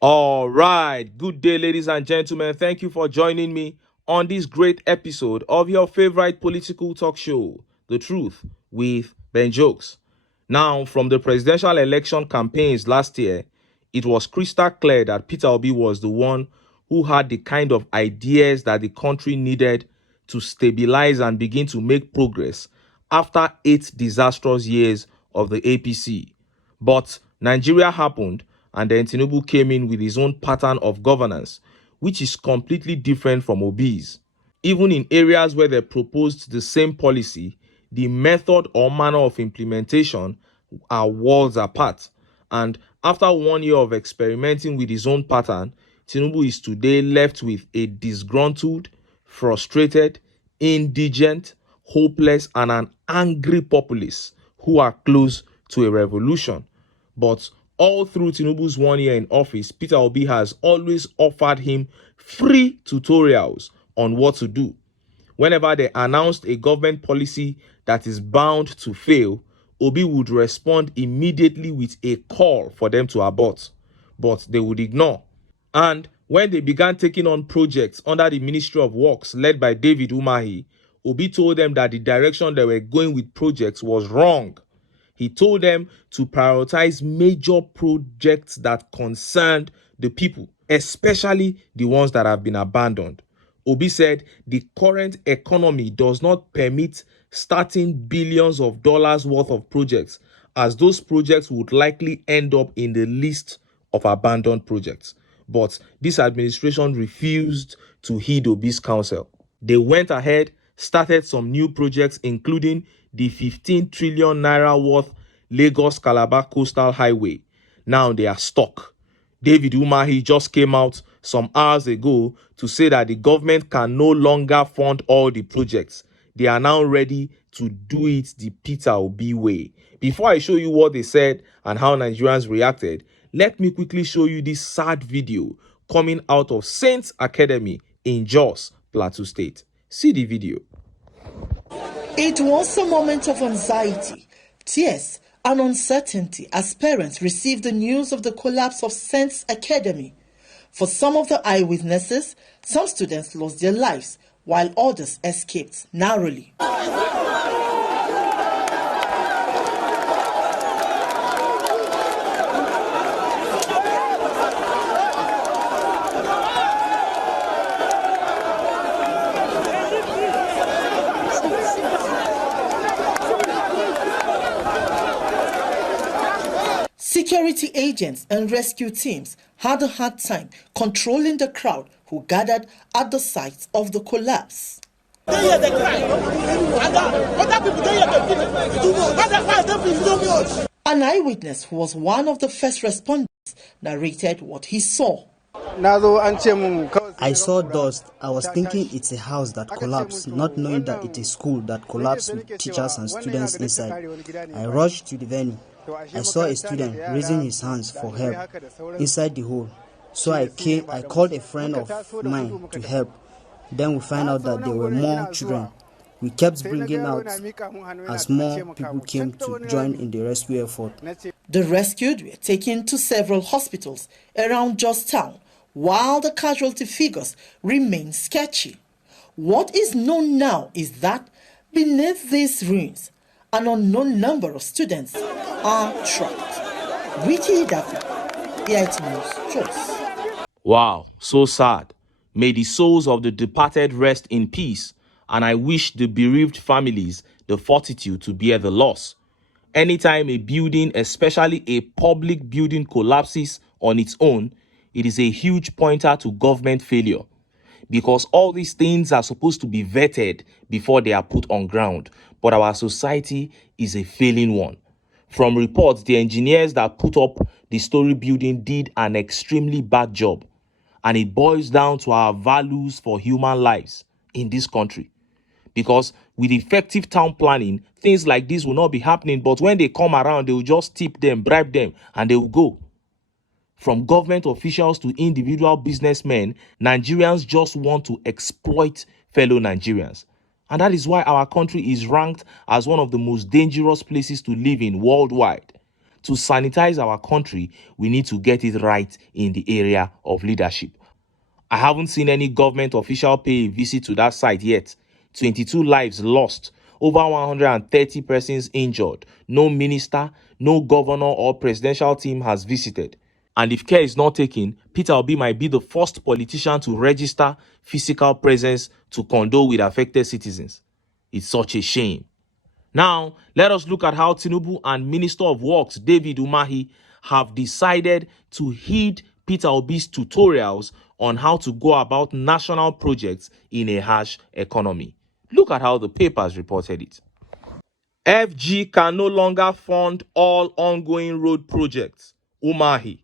All right. Good day, ladies and gentlemen. Thank you for joining me on this great episode of your favorite political talk show, The Truth with Ben Jokes. Now, from the presidential election campaigns last year, it was crystal clear that Peter Obi was the one who had the kind of ideas that the country needed to stabilize and begin to make progress after 8 disastrous years of the APC. But Nigeria happened, and then TINUBU came in with his own pattern of governance, which is completely different from OBI's. Even in areas where they proposed the same policy, the method or manner of implementation are worlds apart. And after 1 year of experimenting with his own pattern, Tinubu is today left with a disgruntled, frustrated, indigent, hopeless, and an angry populace who are close to a revolution. But all through Tinubu's 1 year in office, Peter Obi has always offered him free tutorials on what to do. Whenever they announced a government policy that is bound to fail, Obi would respond immediately with a call for them to abort, but they would ignore. And when they began taking on projects under the Ministry of Works led by David UMAHI, Obi told them that the direction they were going with projects was wrong. He told them to prioritize major projects that concerned the people, especially the ones that have been abandoned. Obi said the current economy does not permit starting billions of dollars worth of projects, as those projects would likely end up in the list of abandoned projects. But this administration refused to heed Obi's counsel. They went ahead, started some new projects, including the 15 trillion naira worth Lagos-Calabar Coastal Highway. Now they are stuck. David Umahi just came out some hours ago to say that the government can no longer fund all the projects. They are now ready to do it the Peter Obi way. Before I show you what they said and how Nigerians reacted, let me quickly show you this sad video coming out of Saints Academy in Jos, Plateau State. See the video. It was a moment of anxiety, tears, and uncertainty as parents received the news of the collapse of Saints Academy. For some of the eyewitnesses, some students lost their lives, while others escaped narrowly. Security agents and rescue teams had a hard time controlling the crowd who gathered at the site of the collapse. An eyewitness who was one of the first responders narrated what he saw. I saw dust. I was thinking it's a house that collapsed, not knowing that it's a school that collapsed with teachers and students inside. I rushed to the venue. I saw a student raising his hands for help inside the hole. So I called a friend of mine to help. Then we found out that there were more children. We kept bringing out as more people came to join in the rescue effort. The rescued were taken to several hospitals around Jos town, while the casualty figures remain sketchy. What is known now is that beneath these ruins, an unknown number of students are trapped. Witty David, AIT News, Jos. Wow, so sad. May the souls of the departed rest in peace, and I wish the bereaved families the fortitude to bear the loss. Anytime a building, especially a public building, collapses on its own, it is a huge pointer to government failure, because all these things are supposed to be vetted before they are put on ground. But our society is a failing one. From reports, the engineers that put up the story building did an extremely bad job. And it boils down to our values for human lives in this country. Because with effective town planning, things like this will not be happening. But when they come around, they will just tip them, bribe them, and they will go. From government officials to individual businessmen, Nigerians just want to exploit fellow Nigerians. And that is why our country is ranked as one of the most dangerous places to live in worldwide. to sanitize our country, we need to get it right in the area of leadership. I haven't seen any government official pay a visit to that site yet. 22 lives lost, over 130 persons injured. No minister, no governor or presidential team has visited. And if care is not taken, Peter Obi might be the first politician to register physical presence to condole with affected citizens. It's such a shame. Now, let us look at how TINUBU and Minister of Works David UMAHI have decided to heed Peter Obi's tutorials on how to go about national projects in a harsh economy. Look at how the papers reported it. FG can no longer fund all ongoing road projects, UMAHI.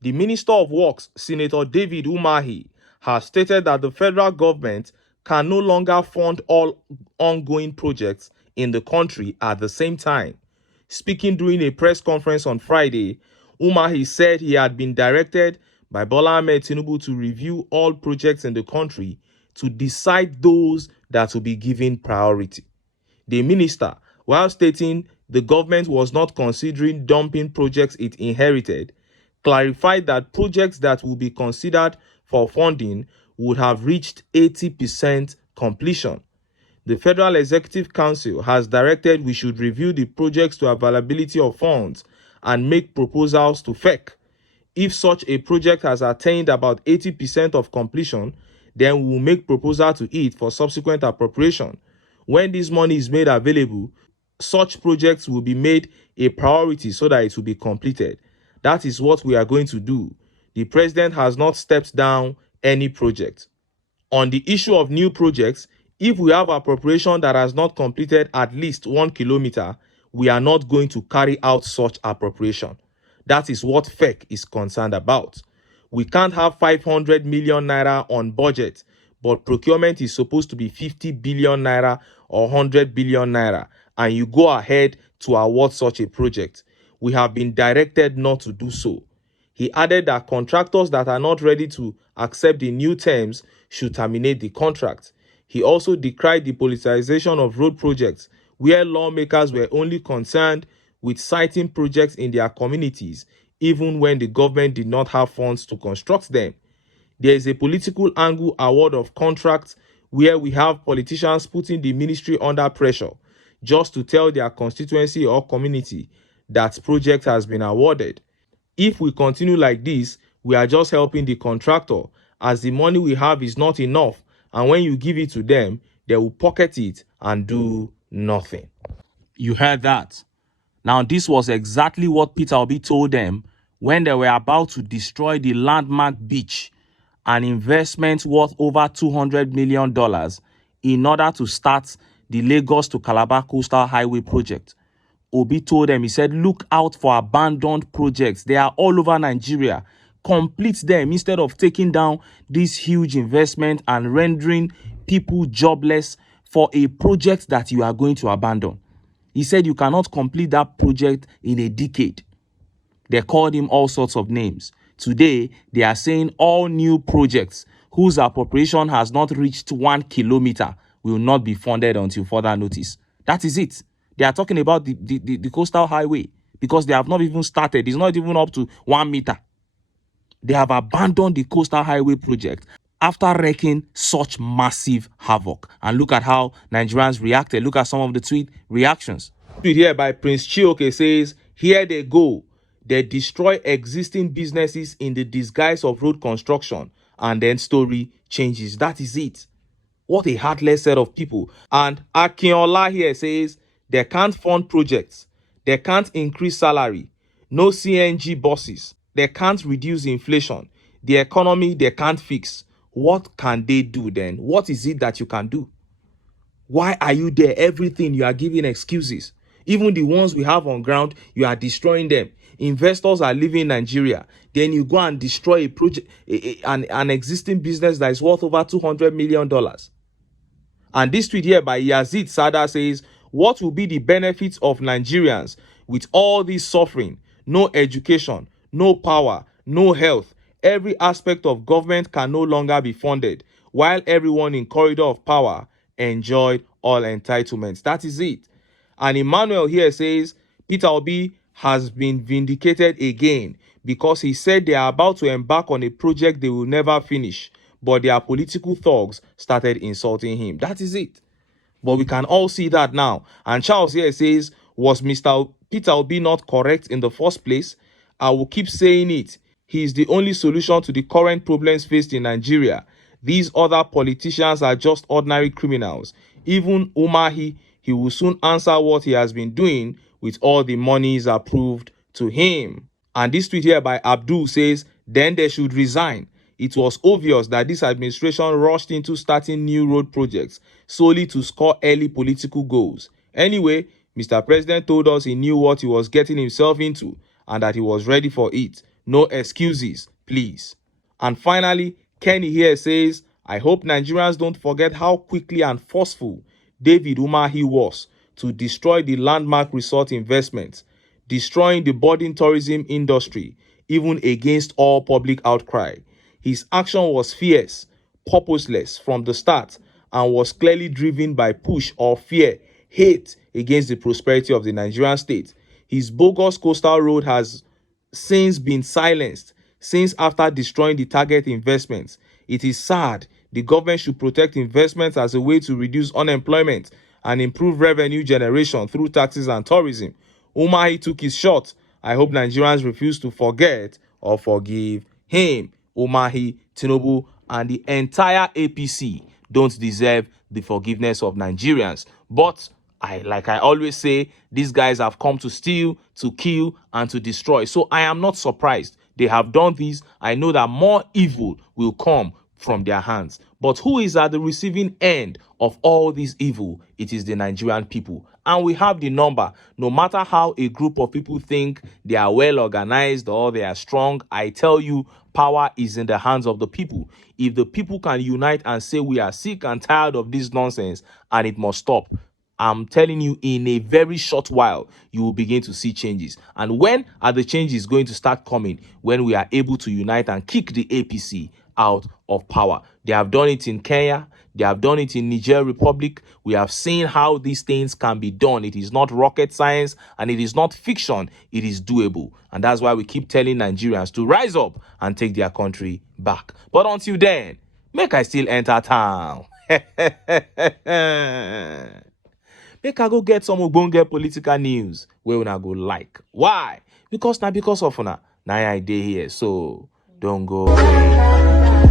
The Minister of Works, Senator David UMAHI, has stated that the federal government can no longer fund all ongoing projects in the country at the same time. Speaking during a press conference on Friday, UMAHI said he had been directed by Bola Ahmed Tinubu to review all projects in the country to decide those that will be given priority. The minister, while stating the government was not considering dumping projects it inherited, clarified that projects that will be considered for funding would have reached 80% completion. The Federal Executive Council has directed we should review the projects to availability of funds and make proposals to FEC. If such a project has attained about 80% of completion, then we will make proposal to it for subsequent appropriation. When this money is made available, such projects will be made a priority so that it will be completed. That is what we are going to do. The president has not stepped down any project. On the issue of new projects, if we have appropriation that has not completed at least 1 kilometer, we are not going to carry out such appropriation. That is what FEC is concerned about. We can't have 500 million naira on budget, but procurement is supposed to be 50 billion naira or 100 billion naira, and you go ahead to award such a project. We have been directed not to do so. He added that contractors that are not ready to accept the new terms should terminate the contract. He also decried the politicization of road projects, where lawmakers were only concerned with citing projects in their communities, even when the government did not have funds to construct them. There is a political angle award of contracts where we have politicians putting the ministry under pressure just to tell their constituency or community that project has been awarded. If we continue like this, we are just helping the contractor, as the money we have is not enough, and when you give it to them, they will pocket it and do nothing. You heard that. Now, this was exactly what Peter Obi told them when they were about to destroy the landmark beach, an investment worth over $200 million in order to start the Lagos to Calabar Coastal Highway project. Obi told them, he said, look out for abandoned projects. They are all over Nigeria. Complete them instead of taking down this huge investment and rendering people jobless for a project that you are going to abandon. He said you cannot complete that project in a decade. They called him all sorts of names. Today, they are saying all new projects whose appropriation has not reached 1 kilometer will not be funded until further notice. That is it. They are talking about the coastal highway because they have not even started. It's not even up to 1 meter. They have abandoned the coastal highway project after wreaking such massive havoc. And look at how Nigerians reacted. Look at some of the tweet reactions. Tweet here by Prince Chioke says, here they go. They destroy existing businesses in the disguise of road construction, and then story changes. That is it. What a heartless set of people. And Akinola here says, they can't fund projects. They can't increase salary. No CNG buses. They can't reduce inflation. The economy they can't fix. What can they do then? What is it that you can do? Why are you there? Everything you are giving excuses. Even the ones we have on ground, you are destroying them. Investors are leaving Nigeria. Then you go and destroy a project, an existing business that is worth over $200 million. And this tweet here by Yazid Sada says, what will be the benefits of Nigerians with all this suffering? No education, no power, no health. Every aspect of government can no longer be funded, while everyone in corridor of power enjoyed all entitlements. That is it. And Emmanuel here says, Peter Obi has been vindicated again because he said they are about to embark on a project they will never finish, but their political thugs started insulting him. That is it. But we can all see that now. And Charles here says, was Mr. Peter Obi not correct in the first place? I will keep saying it. He is the only solution to the current problems faced in Nigeria. These other politicians are just ordinary criminals. Even UMAHI, he will soon answer what he has been doing with all the monies approved to him. And this tweet here by Abdul says, then they should resign. It was obvious that this administration rushed into starting new road projects solely to score early political goals. Anyway, Mr. President told us he knew what he was getting himself into and that he was ready for it. No excuses, please. And finally, Kenny here says, I hope Nigerians don't forget how quickly and forceful David Umahi was to destroy the landmark resort investments, destroying the budding tourism industry, even against all public outcry. His action was fierce, purposeless from the start, and was clearly driven by push or fear, hate against the prosperity of the Nigerian state. His bogus coastal road has since been silenced since after destroying the target investments. It is sad. The government should protect investments as a way to reduce unemployment and improve revenue generation through taxes and tourism. Umahi took his shot. I hope Nigerians refuse to forget or forgive him. Umahi, TINUBU, and the entire APC don't deserve the forgiveness of Nigerians. But like I always say, these guys have come to steal, to kill, and to destroy. So I am not surprised they have done this. I know that more evil will come from their hands. But who is at the receiving end of all this evil? It is the Nigerian people. And we have the number. No matter how a group of people think they are well organized or they are strong, I tell you, power is in the hands of the people. If the people can unite and say we are sick and tired of this nonsense and it must stop, I'm telling you, in a very short while, you will begin to see changes. And when are the changes going to start coming? When we are able to unite and kick the APC out of power. They have done it in Kenya. They have done it in Niger Republic. We have seen how these things can be done. It is not rocket science and it is not fiction. It is doable. And that's why we keep telling Nigerians to rise up and take their country back. But until then, make I still enter town. Make I go get some ogbonge political news wey una go like. Why? Because na because of una na I dey here. So don't go away.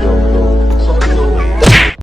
Don't go.